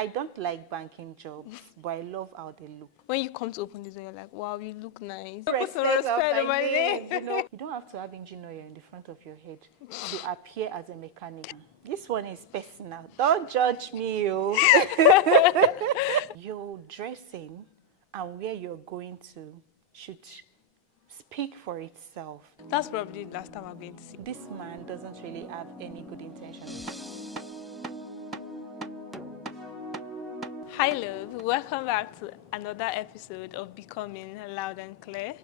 I don't like banking jobs, but I love how they look. When you come to open this door, you're like, wow, you look nice. Put some respect on my name. You don't have to have engine oil in the front of your head to appear as a mechanic. This one is personal. Don't judge me, yo. Your dressing and where you're going to should speak for itself. That's probably the last time I'm going to see. This man doesn't really have any good intentions. Hi love, welcome back to another episode of Becoming Loud and Clear.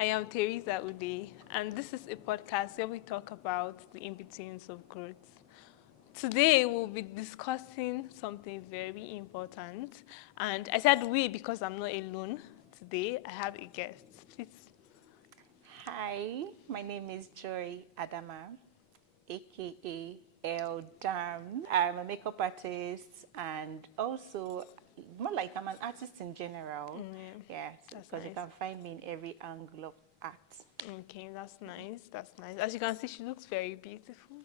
I am Teresa Ude, and this is a podcast where we talk about the in-betweens of growth. Today we'll be discussing something very important, and I said we because I'm not alone. Today I have a guest. Please. Hi, my name is Joy Adama, aka Dam. I'm a makeup artist and also more like I'm an artist in general. Yes, because nice. You can find me in every angle of art. Okay, that's nice. That's nice. As you can see, she looks very beautiful.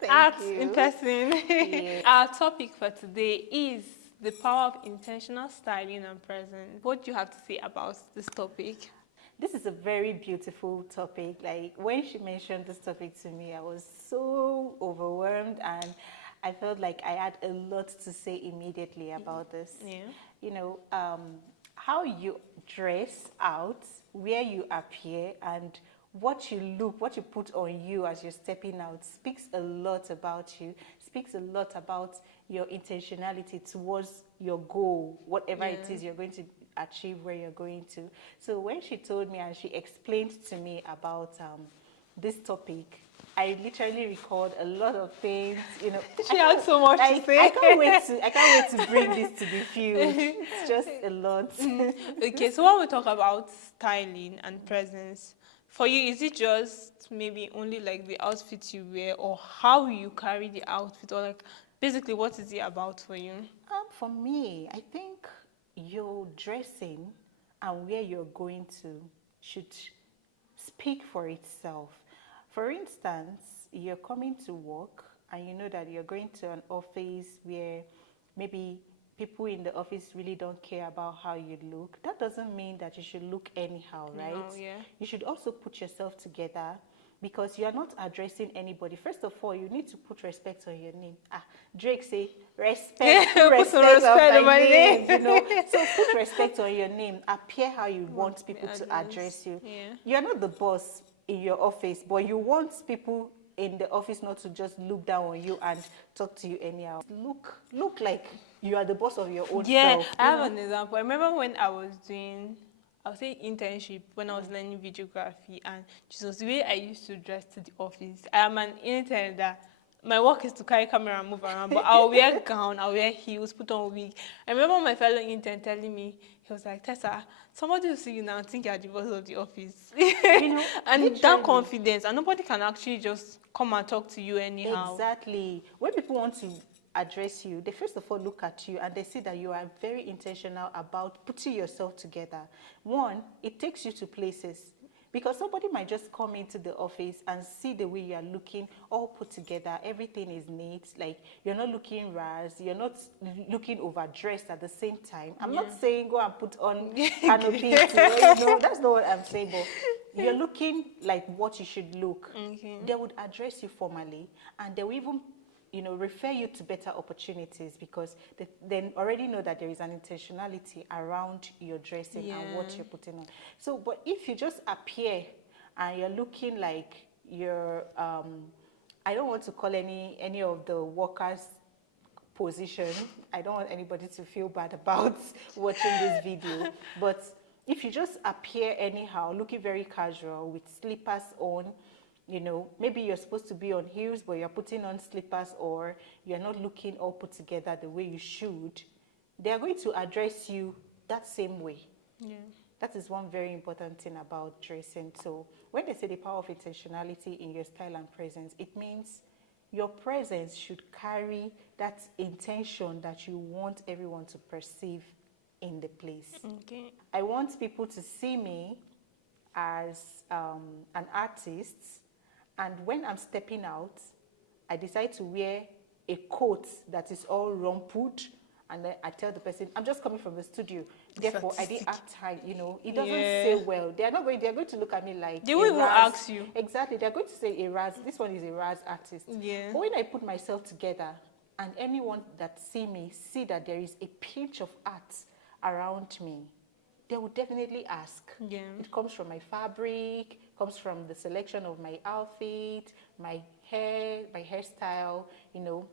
Thank you. In person. Yeah. Our topic for today is the power of intentional styling and presence. What do you have to say about this topic? This is a very beautiful topic. Like when she mentioned this topic to me, I was so overwhelmed and I felt like I had a lot to say immediately about this. Yeah. You know, how you dress out, where you appear, and what you look, what you put on you as you're stepping out speaks a lot about you, speaks a lot about your intentionality towards your goal, whatever it is you're going to achieve where you're going to. So when she told me and she explained to me about this topic, I literally recalled a lot of things. You know, she had so much to say. I can't wait to bring this to the field. It's just a lot. Okay, so when we talk about styling and presence, for you, is it just maybe only like the outfit you wear, or how you carry the outfit, or like basically what is it about for you? For me, I think your dressing and where you're going to should speak for itself. For instance, you're coming to work and you know that you're going to an office where maybe people in the office really don't care about how you look. That doesn't mean that you should look anyhow, right? No, yeah. You should also put yourself together, because you are not addressing anybody. First of all, you need to put respect on your name. Drake say respect, put respect on my name. You know, so put respect on your name. Appear how you want people to address you. Yeah. You are not the boss in your office, but you want people in the office not to just look down on you and talk to you anyhow. Look like you are the boss of your own self. Yeah, I have an example. I remember when I was doing, I would say internship, when I was learning videography, and just the way I used to dress to the office. I am an intern that my work is to carry camera and move around, but I'll wear gown, I'll wear heels, put on wig. I remember my fellow intern telling me, he was like, Tessa, somebody will see you now and think you're the boss of the office. You know, and literally. That confidence, and nobody can actually just come and talk to you anyhow. Exactly. When people want to address you, they first of all look at you and they see that you are very intentional about putting yourself together. One, it takes you to places, because somebody might just come into the office and see the way you are looking, all put together, everything is neat, like you're not looking ras, you're not looking overdressed at the same time. I'm not saying go and put on canopy, that's not what I'm saying, but you're looking like what you should look. Okay. They would address you formally, and they will even refer you to better opportunities, because they already know that there is an intentionality around your dressing and what you're putting on. So, but if you just appear and you're looking like you're, I don't want to call any of the workers' position. I don't want anybody to feel bad about watching this video. But if you just appear anyhow, looking very casual with slippers on, maybe you're supposed to be on heels, but you're putting on slippers, or you're not looking all put together the way you should, they're going to address you that same way. Yeah. That is one very important thing about dressing. So when they say the power of intentionality in your style and presence, it means your presence should carry that intention that you want everyone to perceive in the place. Okay. I want people to see me as an artist, and when I'm stepping out, I decide to wear a coat that is all rumpled and then I tell the person, I'm just coming from the studio. Therefore, I didn't act high, you know. It doesn't say well. They're going to look at me like they will even ask you. Exactly. They're going to say this one is a Raz artist. Yeah. But when I put myself together and anyone that see that there is a pinch of art around me, they will definitely ask. Yeah. It comes from my fabric, comes from the selection of my outfit, my hair, my hairstyle, you know,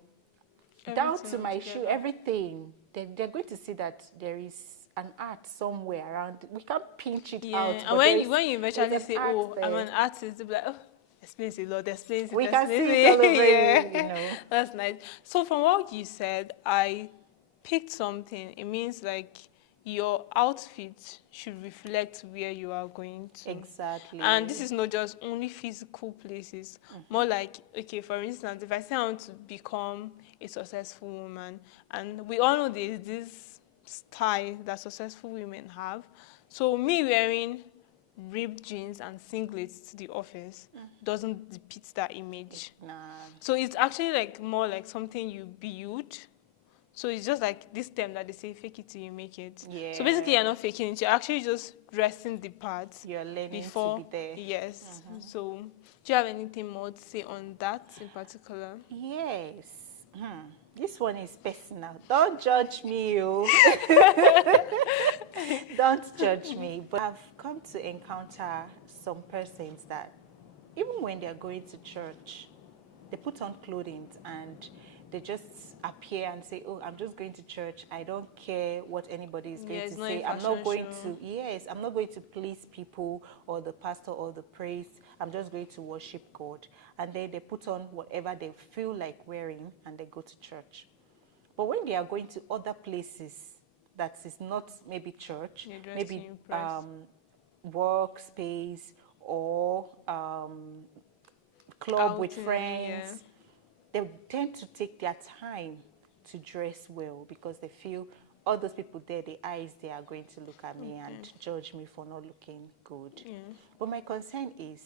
everything down to my shoe, everything. They're going to see that there is an art somewhere around. We can't pinch it out. And when you eventually say, oh, I'm an artist, they'll be like, oh, explains a lot, explains it. We can see it all over yeah. you know. That's nice. So from what you said, I picked something. It means like your outfit should reflect where you are going to. Exactly. And this is not just only physical places. More like, okay, for instance, if I say I want to become a successful woman, and we all know there's this style that successful women have. So me wearing ripped jeans and singlets to the office doesn't depict that image. Nah. So it's actually like more like something you build. So it's just like this term that they say, fake it till you make it. Yeah. So basically you're not faking it, you're actually just dressing the parts. You're learning before, to be there. Yes. So do you have anything more to say on that in particular? Yes. This one is personal. Don't judge me, you. Don't judge me. But I've come to encounter some persons that even when they're going to church, they put on clothing and they just appear and say, oh, I'm just going to church. I don't care what anybody is going to say. I'm not going to please people or the pastor or the priest. I'm just going to worship God. And then they put on whatever they feel like wearing and they go to church. But when they are going to other places that is not maybe church, maybe workspace or club with friends, they tend to take their time to dress well because they feel all those people there, the eyes, they are going to look at me and judge me for not looking good. But my concern is,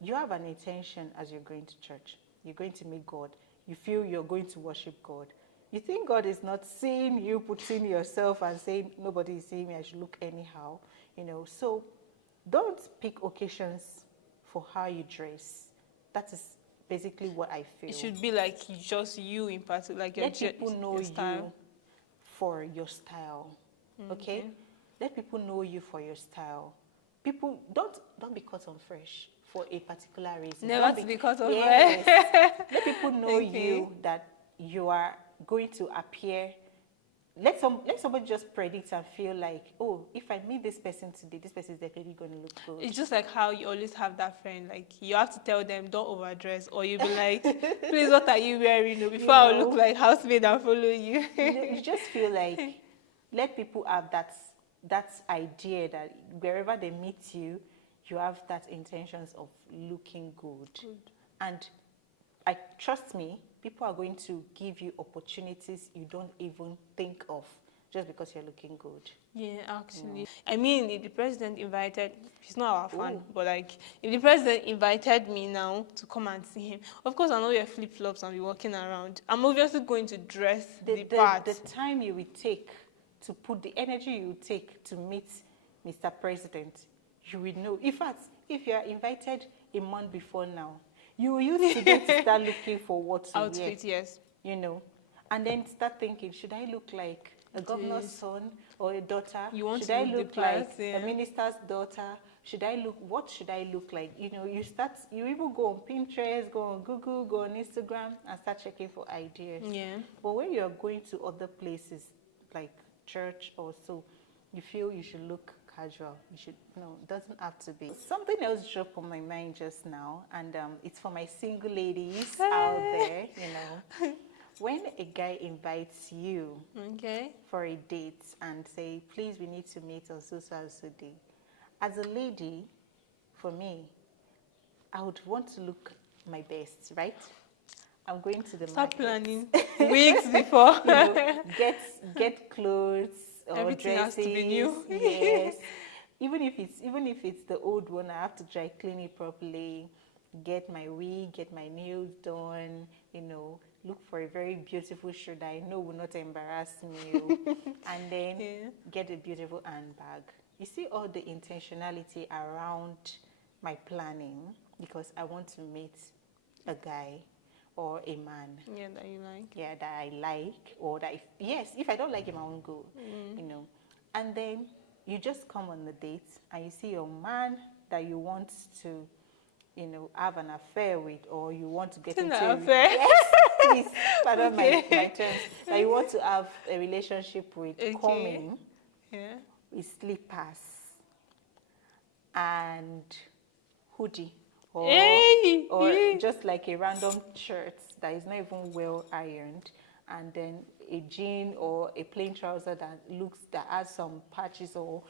you have an intention as you're going to church. You're going to meet God. You feel you're going to worship God. You think God is not seeing you putting yourself and saying, nobody is seeing me, I should look anyhow. You know, so don't pick occasions for how you dress. That is basically what I feel. It should be like just you in particular, like let people know your style. You for your style. Okay? Let people know you for your style. People don't be caught on fresh for a particular reason. Never to be caught on fresh. Let people know you that you are going to appear. Let somebody just predict and feel like, oh, if I meet this person today, this person is definitely going to look good. It's just like how you always have that friend, like you have to tell them, don't overdress, or you'll be like, please, what are you wearing? Before I look like housemaid and follow you. You just feel like, let people have that idea that wherever they meet you, you have that intentions of looking good. And trust me, people are going to give you opportunities you don't even think of just because you're looking good. Yeah, actually. I mean, if the president invited, he's not our fan, but like, if the president invited me now to come and see him, of course I know wear flip-flops and be walking around. I'm obviously going to dress the part. The time you will take to put the energy you will take to meet Mr. President, you will know. In fact, if you are invited a month before now, you will use today to start looking for what to outfit, wear. Yes. You know, and then start thinking, should I look like a governor's son or a daughter? Should I look like a minister's daughter? What should I look like? You know, you even go on Pinterest, go on Google, go on Instagram and start checking for ideas. Yeah. But when you're going to other places like church or so, you feel you should look casual. You should, it doesn't have to be. Something else dropped on my mind just now, and it's for my single ladies out there, you know. When a guy invites you for a date and say, please, we need to meet on so and so day. As a lady, for me, I would want to look my best, right? I'm going to the Start market. Planning weeks before. You know, get clothes or everything dresses. Has to be new. Yes. Even if it's the old one, I have to dry clean it properly, get my wig, get my nails done, you know, look for a very beautiful shoe that I know will not embarrass me, oh, and then get a beautiful handbag. You see all the intentionality around my planning, because I want to meet a guy or a man. Yeah, that you like. Yeah, that I like, or that if I don't like him, I won't go. You know, and then you just come on the date and you see your man that you want to, you know, have an affair with, or you want to get into an affair. Yes, please, pardon my terms. That you want to have a relationship with, coming with slippers and hoodie, or just like a random shirt that is not even well ironed, and then a jean or a plain trouser that has some patches or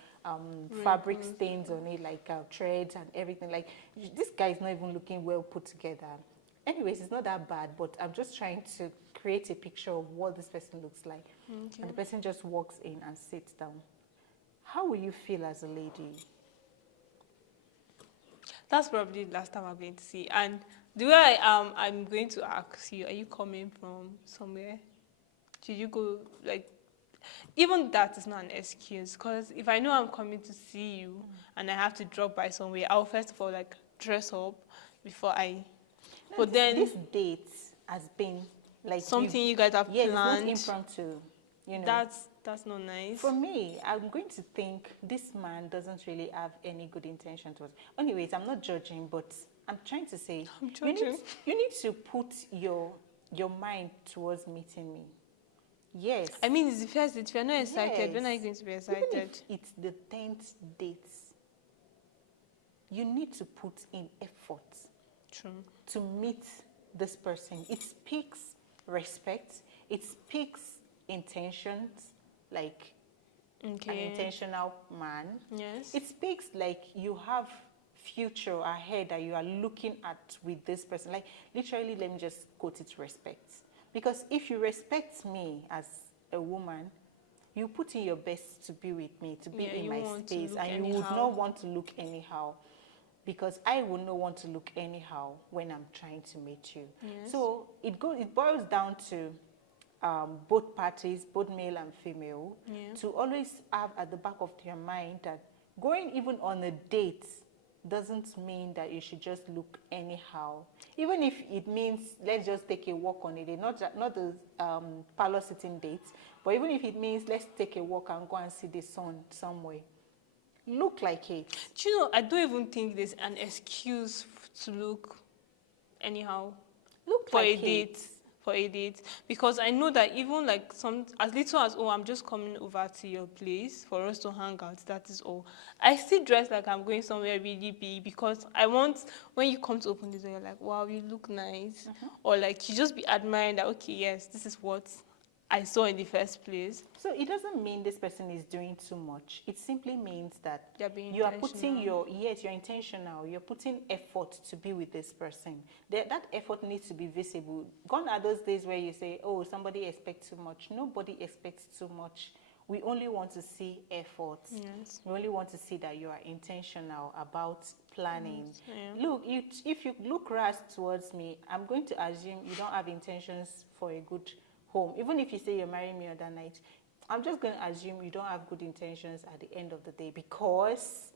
fabric stains on it, like threads and everything. Like, this guy is not even looking well put together. Anyways, it's not that bad, but I'm just trying to create a picture of what this person looks like. And the person just walks in and sits down. How will you feel as a lady? That's probably the last time I'm going to see. And the way I'm going to ask you, are you coming from somewhere? Did you go, like, even that is not an excuse, because if I know I'm coming to see you and I have to drop by somewhere, I'll first of all, like, dress up before I... No, but then... This date has been, like... something you guys have planned. It's not impromptu, you know. That's not nice. For me, I'm going to think this man doesn't really have any good intention towards... Anyways, I'm not judging, but I'm trying to say... I'm judging. You need to put your mind towards meeting me. Yes. I mean, it's the first date. If you're not excited, when are you going to be excited? Even if it's the 10th date, you need to put in effort. True. To meet this person. It speaks respect. It speaks intentions, like an intentional man. Yes. It speaks like you have future ahead that you are looking at with this person. Like, literally, let me just quote it, respect. Because if you respect me as a woman, you put in your best to be with me, to be in my space, and you would not want to look anyhow. Because I would not want to look anyhow when I'm trying to meet you. Yes. So it boils down to both parties, both male and female, to always have at the back of their mind that going even on a date doesn't mean that you should just look anyhow. Even if it means let's just take a walk on a day, not the parlor sitting date, but even if it means let's take a walk and go and see the sun somewhere. Look like it. Do you know, I don't even think there's an excuse to look anyhow. Look for like a date. For a date. Because I know that even like as little as, oh, I'm just coming over to your place for us to hang out, that is all. I still dress like I'm going somewhere really big, because I want, when you come to open the door, you're like, wow, you look nice. Or like, you just be admiring that, okay, yes, this is what I saw in the first place. So it doesn't mean this person is doing too much. It simply means that you are putting you're intentional. You're putting effort to be with this person. That effort needs to be visible. Gone are those days where you say, oh, somebody expects too much. Nobody expects too much. We only want to see effort. Yes. We only want to see that you are intentional about planning. Yeah. Look, if you look rash towards me, I'm going to assume you don't have intentions for a good home. Even if you say you're marrying me other night, I'm just going to assume you don't have good intentions at the end of the day, because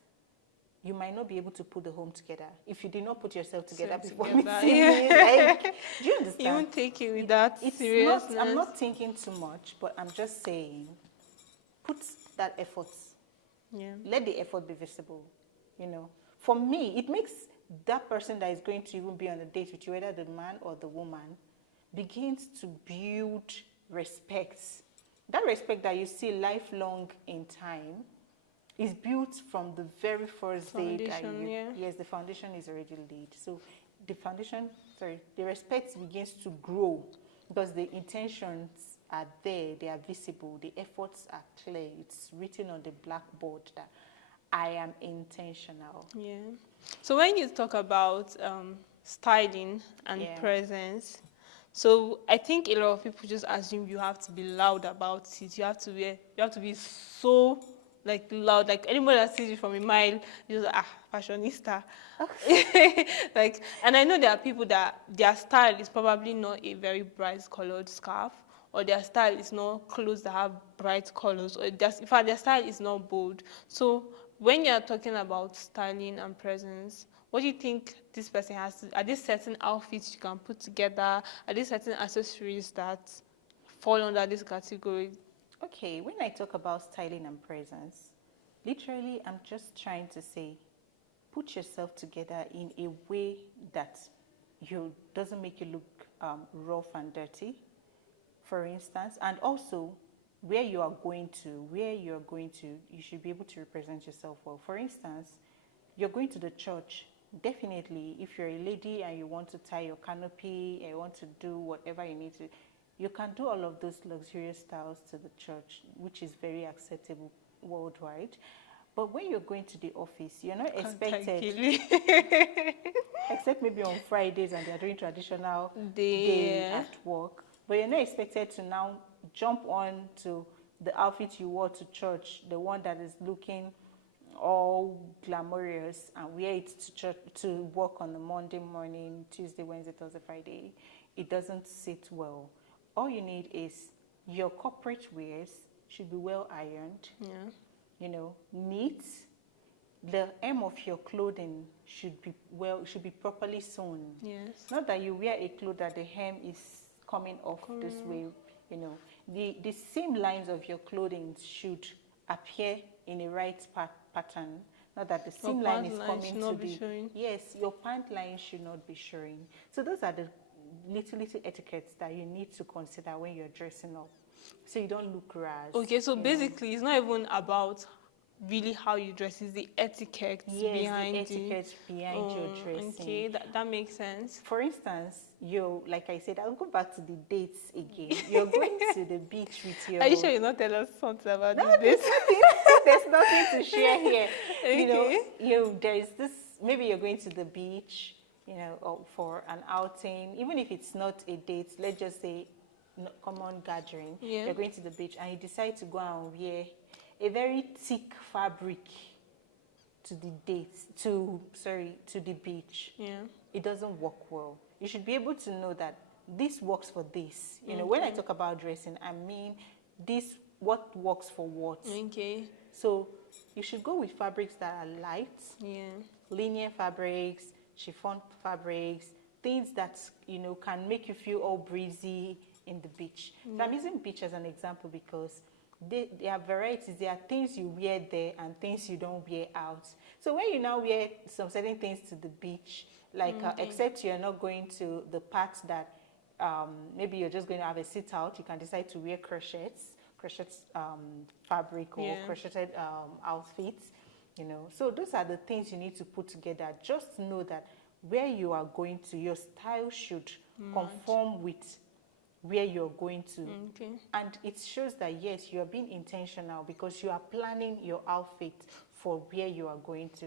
you might not be able to put the home together if you did not put yourself together before meeting me. Like, do you understand? You won't take it with that seriousness. I'm not thinking too much, but I'm just saying, put that effort. Yeah. Let the effort be visible. You know, for me, it makes that person that is going to even be on a date with you, whether the man or the woman, begins to build respect. That respect that you see lifelong in time is built from the very first day that yes, the foundation is already laid. So the respect begins to grow because the intentions are there, they are visible, the efforts are clear. It's written on the blackboard that I am intentional. Yeah. So when you talk about styling and presence, so I think a lot of people just assume you have to be loud about it. You have to be so like loud. Like anybody that sees you from a mile, you're just fashionista. Like, and I know there are people that their style is probably not a very bright colored scarf, or their style is not clothes that have bright colors, or just, in fact, their style is not bold. So when you're talking about styling and presence, what do you think this person has to, are there certain outfits you can put together? Are there certain accessories that fall under this category? Okay, when I talk about styling and presence, literally I'm just trying to say, put yourself together in a way that doesn't make you look rough and dirty, for instance, and also where you're going to, you should be able to represent yourself well. For instance, you're going to the church. Definitely, if you're a lady and you want to tie your canopy and you want to do whatever you need to, you can do all of those luxurious styles to the church, which is very acceptable worldwide. But when you're going to the office, you're not expected, except maybe on Fridays and they're doing traditional day at work, but you're not expected to now jump on to the outfit you wore to church, the one that is looking all glamorous, and wear it to church to work on a Monday morning, Tuesday, Wednesday, Thursday, Friday. It doesn't sit well. All you need is your corporate wears should be well ironed, neat. The hem of your clothing should be properly sewn. Yes. Not that you wear a cloth that the hem is coming off this way. The seam lines of your clothing should appear in a right pattern. Not that the seam line is coming to be showing. Yes, your pant line should not be showing. So those are the little etiquettes that you need to consider when you're dressing up, so you don't look rash. Okay, so basically it's not even about really how you dress, is the etiquette behind your dressing. Okay, that makes sense. For instance, like I said, I'll go back to the dates again. You're going to the beach with your... Are you sure you're not telling us something about this? There's nothing to share here. Okay. There is this, maybe you're going to the beach, or for an outing, even if it's not a date, let's just say common gathering. You're going to the beach and you decide to go and wear a very thick fabric to the beach. It doesn't work well. You should be able to know that this works for this. When I talk about dressing, I mean what works for what. Okay. So you should go with fabrics that are light, linear fabrics, chiffon fabrics, things that can make you feel all breezy in the beach. So I'm using beach as an example because there are varieties. There are things you wear there and things you don't wear out. So when you now wear some certain things to the beach, like except you're not going to the part that maybe you're just going to have a sit out, you can decide to wear crochet fabric or crocheted outfits. So those are the things you need to put together. Just know that where you are going to, your style should conform with where you're going to. And it shows that yes, you are being intentional because you are planning your outfit for where you are going to.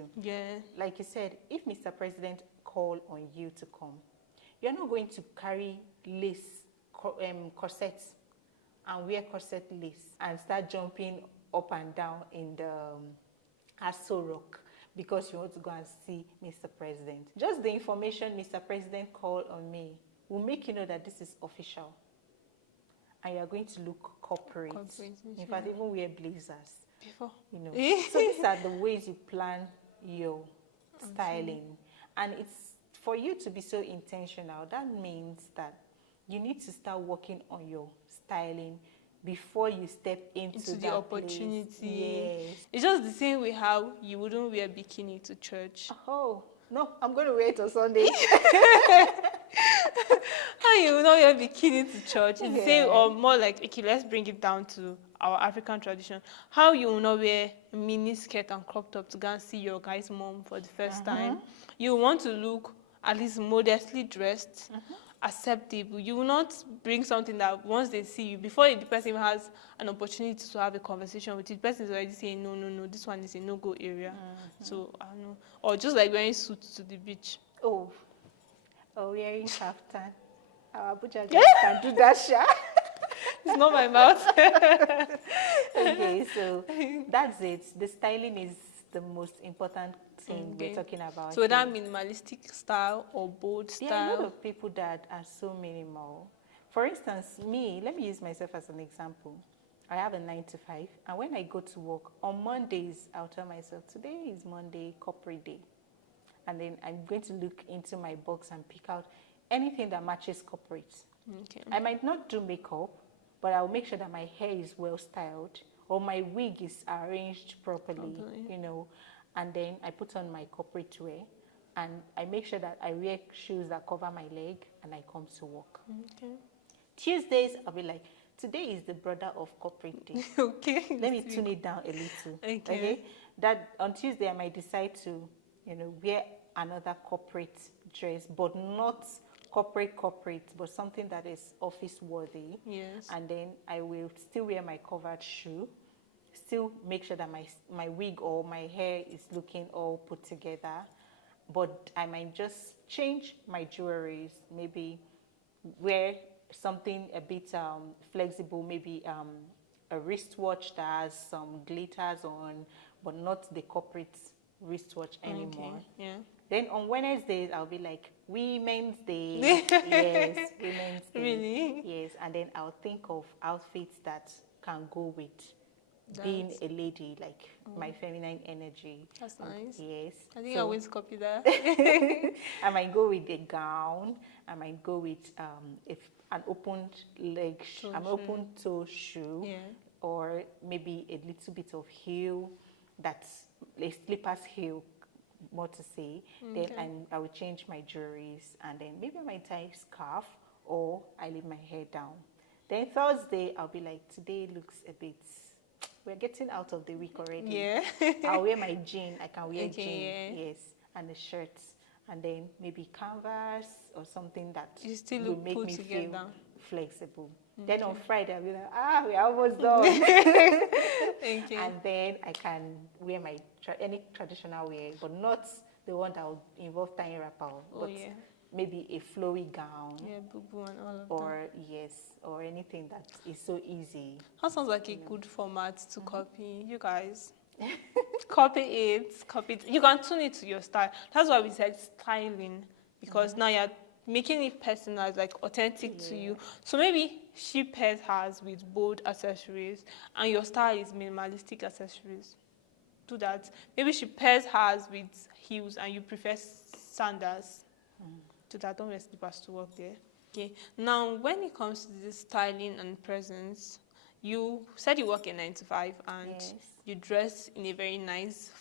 Like you said, if Mr. President called on you to come, you're not going to carry lace corsets and wear corset lace and start jumping up and down in the Aso Rock because you want to go and see Mr. President. Just the information Mr. President called on me will make you know that this is official. And you are going to look corporate. In fact, even wear blazers. So these are the ways you plan your styling. And it's for you to be so intentional. That means that you need to start working on your styling before you step into the opportunity. Yes. It's just the same way how you wouldn't wear bikini to church. Oh, no, I'm going to wear it on Sunday. How you will not wear bikini to church? It's the same, or more like, okay, let's bring it down to our African tradition. How you will not wear a mini skirt and crop top to go and see your guy's mom for the first time. You want to look at least modestly dressed, acceptable. You will not bring something that once they see you, before the person has an opportunity to have a conversation with you, the person is already saying, no, this one is a no-go area. So, I don't know. Or just like wearing suits to the beach. Oh, wearing kaftan. Our Abuja can do that, Sha. It's not my mouth. Okay, so that's it. The styling is the most important thing we're talking about. So that minimalistic style or bold style? There are a lot of people that are so minimal. For instance, me, let me use myself as an example. I have a 9 to 5, and when I go to work, on Mondays, I'll tell myself, today is Monday, corporate day. And then I'm going to look into my box and pick out anything that matches corporate. Okay. I might not do makeup, but I'll make sure that my hair is well styled or my wig is arranged properly, you know, and then I put on my corporate wear and I make sure that I wear shoes that cover my leg and I come to work. Okay. Tuesdays, I'll be like, today is the brother of corporate day. Okay. Let me tune it down a little. Okay. That on Tuesday, I might decide to, you know, wear another corporate dress, but not corporate, but something that is office worthy. Yes. And then I will still wear my covered shoe, still make sure that my wig or my hair is looking all put together. But I might just change my jewelries, maybe wear something a bit flexible, maybe a wristwatch that has some glitters on, but not the corporate wristwatch anymore. Okay. Yeah. Then on Wednesdays, I'll be like, Women's Day. Yes, Women's Day. Really? Yes, and then I'll think of outfits that can go with being a lady, like my feminine energy. That's nice. Yes. I think I always copy that. I might go with a gown. I might go with an open leg, an open toe shoe, or maybe a little bit of heel, that's a slippers heel, more to say. Okay. Then I will change my jewelries, and then maybe I might tie a scarf, or I leave my hair down. Then Thursday, I'll be like, today looks a bit, we're getting out of the week already. Yeah. I'll wear my jean. I can wear jean, Yeah. yes, and the shirts, and then maybe canvas or something that You still will look make put me together. feel flexible. Then on Friday, I'll be like, we're almost done. Okay. And then I can wear my any traditional wear, but not the one that will involve tying wrapper, but maybe a flowy gown. Yeah, boo-boo and all of that. Or yes, or anything that is so easy. That sounds like a good format to copy. You guys, copy it. You can tune it to your style. That's why we said styling, because now you're making it personalized, like authentic to you. So maybe she pairs hers with bold accessories, and your style is minimalistic accessories. Do that. Maybe she pairs hers with heels, and you prefer sandals. Do that. Don't wear slippers to work there. Okay. Now, when it comes to this styling and presence, you said you work a 9 to 5, and you dress in a very nice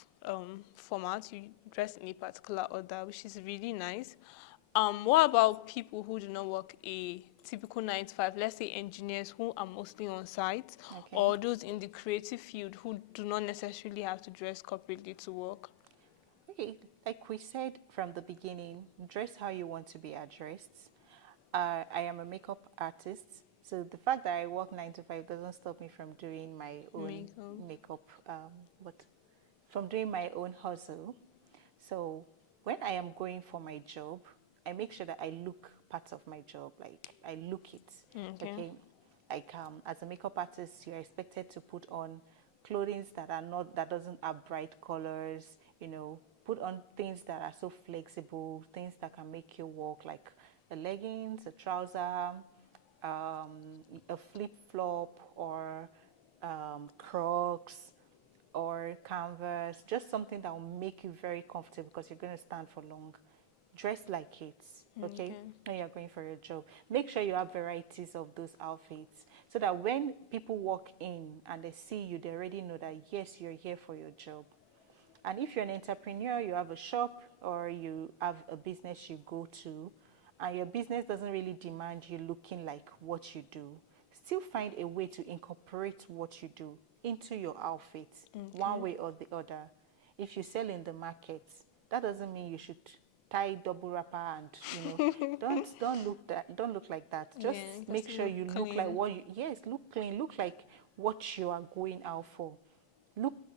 format. You dress in a particular order, which is really nice. What about people who do not work a typical 9 to 5? Let's say engineers who are mostly on site, or those in the creative field who do not necessarily have to dress corporately to work. Okay, like we said from the beginning, dress how you want to be addressed. I am a makeup artist, so the fact that I work 9 to 5 doesn't stop me from doing my own makeup, but from doing my own hustle. So when I am going for my job, I make sure that I look part of my job, like I look it. Okay. Like as a makeup artist, you're expected to put on clothing that doesn't have bright colors, you know, put on things that are so flexible, things that can make you walk, like a leggings, a trouser, a flip-flop, or Crocs, or Canvas, just something that will make you very comfortable because you're going to stand for long. Dress like it, okay? When you're going for your job. Make sure you have varieties of those outfits so that when people walk in and they see you, they already know that, yes, you're here for your job. And if you're an entrepreneur, you have a shop or you have a business you go to, and your business doesn't really demand you looking like what you do, still find a way to incorporate what you do into your outfits, one way or the other. If you sell in the market, that doesn't mean you should tie double wrapper and, you know, don't look like that. Just make sure you look like what you, look clean, look like what you are going out for.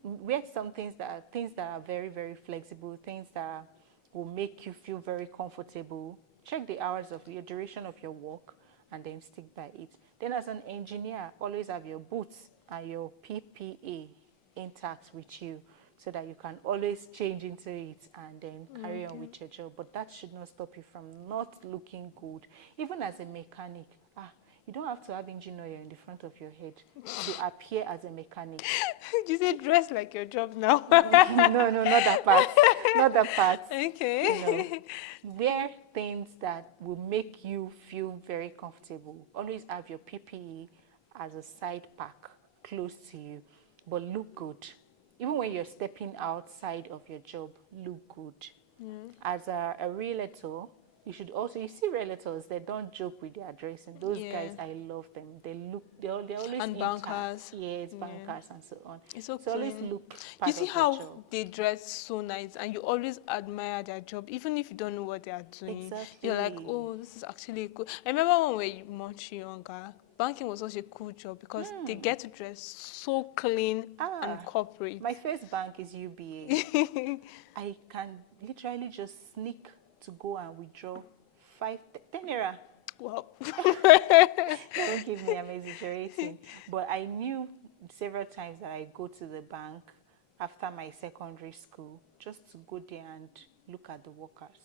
Wear some things that are very, very flexible, things that will make you feel very comfortable. Check the hours of your duration of your work and then stick by it. Then as an engineer, always have your boots and your PPA intact with you, so that you can always change into it and then carry on with your job. But that should not stop you from not looking good. Even as a mechanic, you don't have to have engine oil in the front of your head to appear as a mechanic. You say dress like your job now. No, not that part. Not that part. Okay. Wear things that will make you feel very comfortable. Always have your PPE as a side pack close to you, but look good. Even when you're stepping outside of your job, look good. As a realtor, you should also, you see realtors, they don't joke with their dressing. Those guys, I love them. They're always and bankers. Yes, bankers and so on. It's so So always look part You see of how the job. they dress so nice, and you always admire their job, even if you don't know what they are doing. Exactly. You're like, oh, this is actually cool. I remember when we were much younger, banking was such a cool job because they get to dress so clean and corporate. My first bank is UBA. I can literally just sneak to go and withdraw 10 naira. Wow. Don't give me, I'm exaggerating. But I knew several times that I go to the bank after my secondary school just to go there and look at the workers.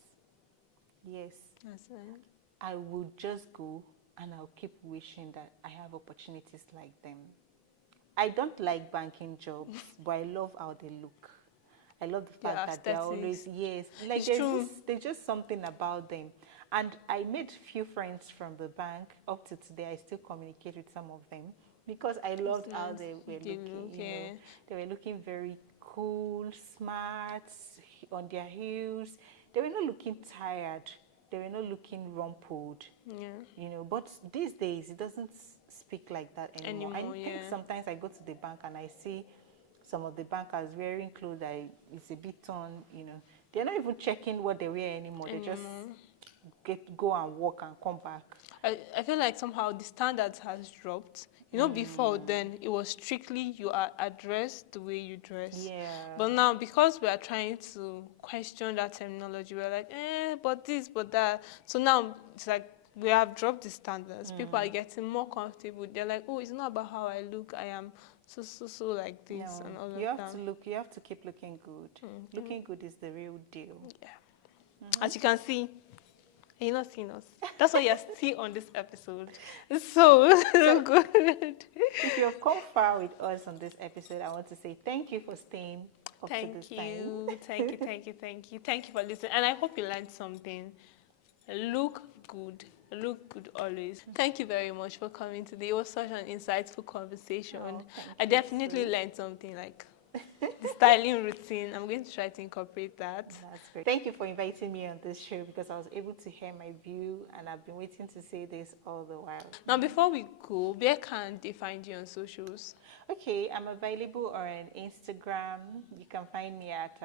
Yes. That's it. I would just go and I'll keep wishing that I have opportunities like them. I don't like banking jobs, but I love how they look. I love the fact that they're always, like there's just something about them. And I made few friends from the bank. Up to today, I still communicate with some of them because I loved how they were looking. They were looking very cool, smart, on their heels. They were not looking tired. They were not looking rumpled. But these days, it doesn't speak like that anymore. I think sometimes I go to the bank and I see some of the bankers wearing clothes that is a bit torn, They're not even checking what they wear anymore. They just go and walk and come back. I feel like somehow the standards has dropped. Before then, it was strictly you are addressed the way you dress. Yeah. But now, because we are trying to question that terminology, we're like, but this, but that. So now, it's like we have dropped the standards. People are getting more comfortable. They're like, oh, it's not about how I look. I am so like this and all of that. You have to keep looking good. Looking good is the real deal. Yeah. As you can see, you're not seeing us. That's why you're still on this episode. So good. If you have come far with us on this episode, I want to say thank you for staying up to this time. Thank you. Thank you for listening. And I hope you learned something. Look good always. Thank you very much for coming today. It was such an insightful conversation. I definitely learned something, like the styling routine. I'm going to try to incorporate that. That's great. Thank you for inviting me on this show because I was able to hear my view and I've been waiting to say this all the while. Now, before we go, where can they find you on socials? Okay, I'm available on Instagram. You can find me at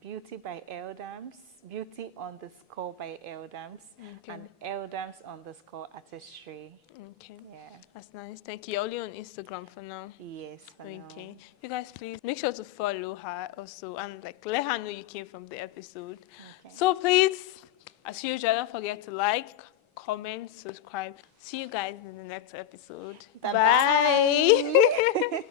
Beauty by Eldams, Beauty_by Eldams, and Eldams_artistry. Okay. Yeah. That's nice. Thank you. You're only on Instagram for now. Yes, for now. Okay. You guys, please make sure to follow her also and let her know you came from the episode. Okay. So please, as usual, don't forget to like, comment, subscribe. See you guys in the next episode. Bye.